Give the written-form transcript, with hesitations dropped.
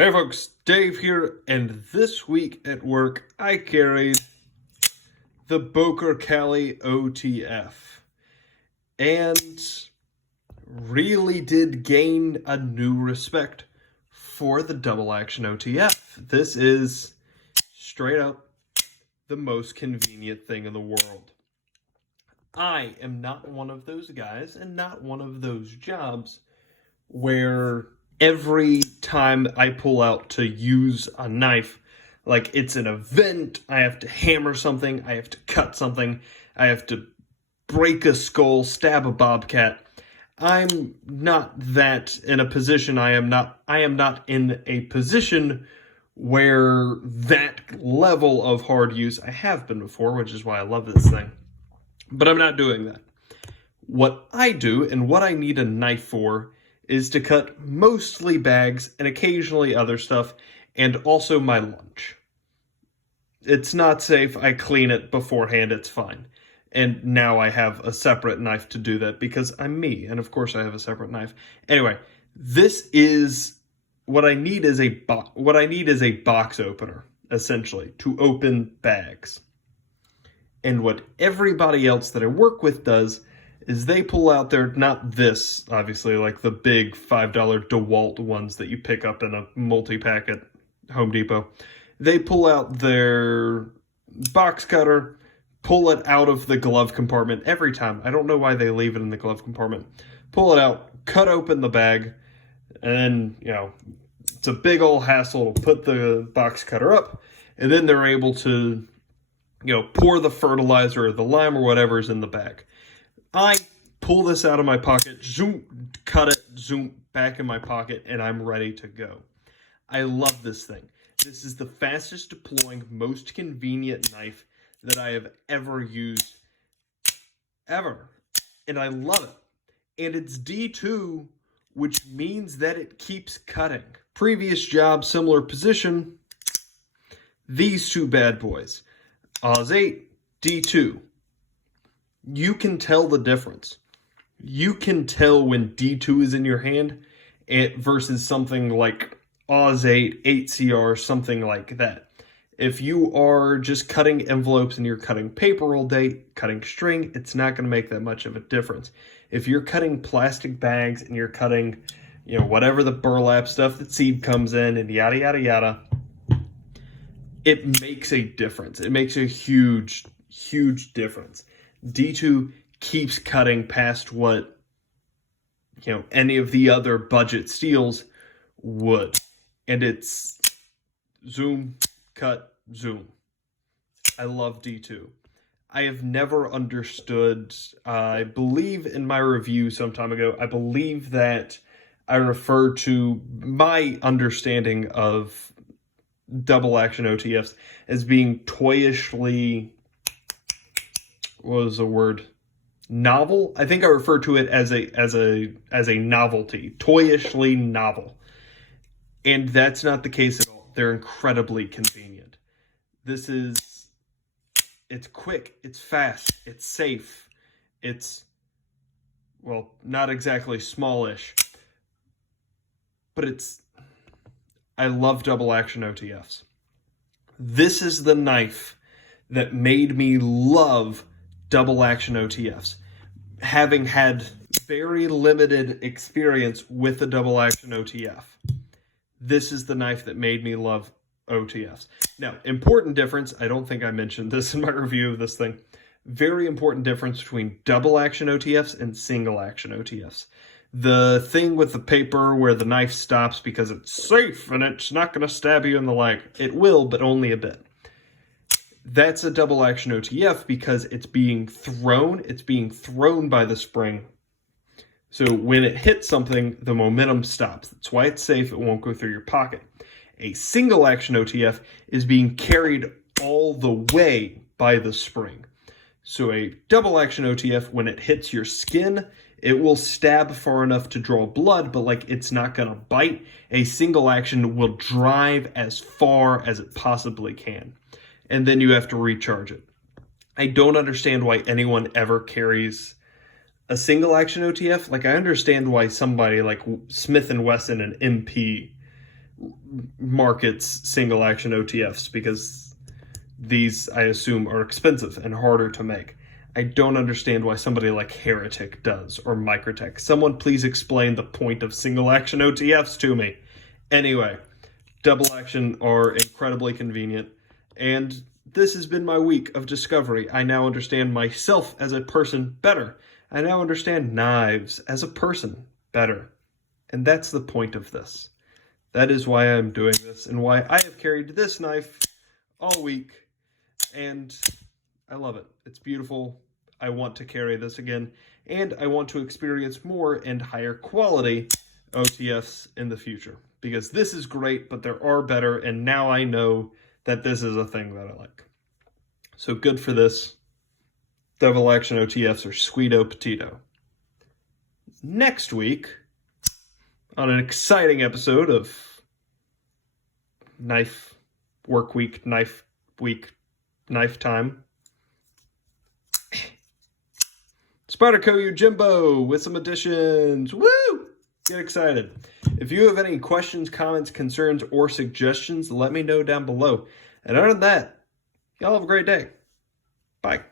Hey folks, Dave here, and this week at work I carried the Boker Cali OTF and really did gain a new respect for the double action OTF. This is straight up the most convenient thing in the world. I am not one of those guys and not one of those jobs where every time I pull out to use a knife, like it's an event, I have to hammer something, I have to cut something, I have to break a skull, stab a bobcat. I'm not that in a position, I am not in a position where that level of hard use, I have been before, which is why I love this thing. But I'm not doing that. What I do and what I need a knife for is to cut mostly bags and occasionally other stuff, and also my lunch. It's not safe. I clean it beforehand. It's fine. And now I have a separate knife to do that because I'm me. And of course I have a separate knife. Anyway, this is what I need is a box opener, essentially, to open bags. And what everybody else that I work with does is they pull out their, not this, obviously, like the big $5 DeWalt ones that you pick up in a multi-pack at Home Depot. They pull out their box cutter, pull it out of the glove compartment every time. I don't know why they leave it in the glove compartment. Pull it out, cut open the bag, and then, it's a big old hassle to put the box cutter up, and then they're able to, pour the fertilizer or the lime or whatever's in the bag. I pull this out of my pocket, zoom, cut it, zoom, back in my pocket, and I'm ready to go. I love this thing. This is the fastest deploying, most convenient knife that I have ever used, ever. And I love it. And it's D2, which means that it keeps cutting. Previous job, similar position, these two bad boys. Oz 8, D2. You can tell the difference. You can tell when D2 is in your hand versus something like Oz 8, 8CR, something like that. If you are just cutting envelopes and you're cutting paper all day, cutting string, it's not going to make that much of a difference. If you're cutting plastic bags and you're cutting, whatever the burlap stuff that seed comes in and yada, yada, yada, it makes a difference. It makes a huge, huge difference. D2 keeps cutting past what, any of the other budget steels would. And it's zoom, cut, zoom. I love D2. I have never understood, I believe in my review some time ago, I believe that I referred to my understanding of double action OTFs as being toyishly, what was the word? Novel? I think I referred to it as a novelty, toyishly novel. And that's not the case at all. They're incredibly convenient. It's quick, it's fast, it's safe, it's, not exactly smallish, but I love double action OTFs. This is the knife that made me love double action OTFs. Having had very limited experience with a double action OTF, this is the knife that made me love OTFs. Now, important difference, I don't think I mentioned this in my review of this thing, very important difference between double action OTFs and single action OTFs. The thing with the paper where the knife stops because it's safe and it's not going to stab you in the leg. It will, but only a bit. That's a double action OTF because it's being thrown by the spring. So when it hits something, the momentum stops. That's why it's safe. It won't go through your pocket. A single action OTF is being carried all the way by the spring. So a double action OTF, when it hits your skin, it will stab far enough to draw blood, but it's not going to bite. A single action will drive as far as it possibly can. And then you have to recharge it. I don't understand why anyone ever carries a single action OTF. I understand why somebody like Smith & Wesson and MP markets single action OTFs because these, I assume, are expensive and harder to make. I don't understand why somebody like Heretic does, or Microtech. Someone please explain the point of single action OTFs to me. Anyway, double action are incredibly convenient, and this has been my week of discovery. I now understand myself as a person better. I now understand knives as a person better. And that's the point of this. That is why I'm doing this and why I have carried this knife all week. And I love it. It's beautiful. I want to carry this again. And I want to experience more and higher quality OTFs in the future. Because this is great, but there are better. And now I know that this is a thing that I like. So good for this. Double action OTFs are sweeto petito. Next week, on an exciting episode of Knife Work Week, Knife Week, Knife Time, Spyderco Yojimbo with some additions. Woo! Get excited. If you have any questions, comments, concerns, or suggestions, let me know down below. And other than that, y'all have a great day. Bye.